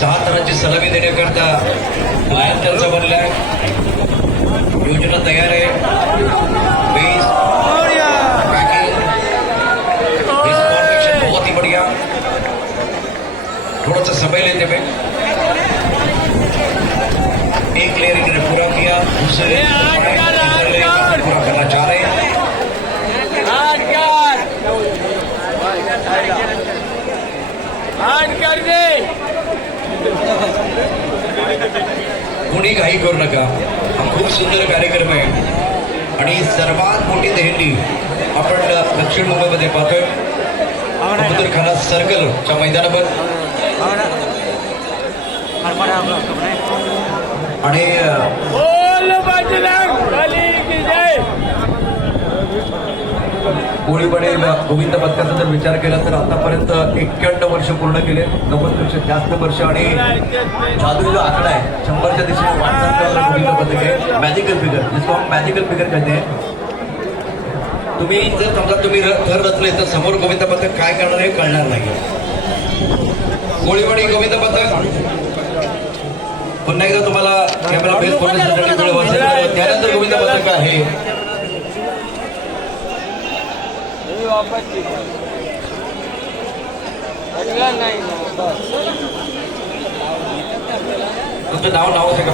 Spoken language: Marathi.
6 रनांची सलामी देण्याकरता लायन त्यांचा बनलाय. योजना तयार आहे. बेस पैकिंग बहुत ही बढ़िया. थोड़ा सा समय लेते हुए एक लेयर इन्होंने पूरा किया, दूसरे लेयर पूरा करना चाह रहे हैं. कुणी काही करू नका. हा खूप सुंदर कार्यक्रम आहे आणि सर्वात मोठी दहीहंडी आपण दक्षिण मुंबईमध्ये पाहतोय. अब्दुलखाना सर्कलच्या मैदानावर आणि कोळीपणे गोविंद पथकाचा जर विचार केला तर आतापर्यंत 91 वर्ष पूर्ण केले. 90पेक्षा जास्त वर्ष आणि जादू जो आकडा आहे 100च्या दिशेने वाटचाल करणारं गोविंद पथक आहे. मॅजिकल फिगर, जिसको हम मॅजिकल फिगर कहते हैं. तुम्ही जर समजा तुम्ही घर रचले तर समोर गोविंद पथक काय करणार हे कळणार नाही. कोळीवाडी गोविंद पथक पुन्हा एकदा तुम्हाला कॅमेरा बेस करण्यासाठी त्यानंतर गोविंद पथक आहे. तुमचं नाव आहे का?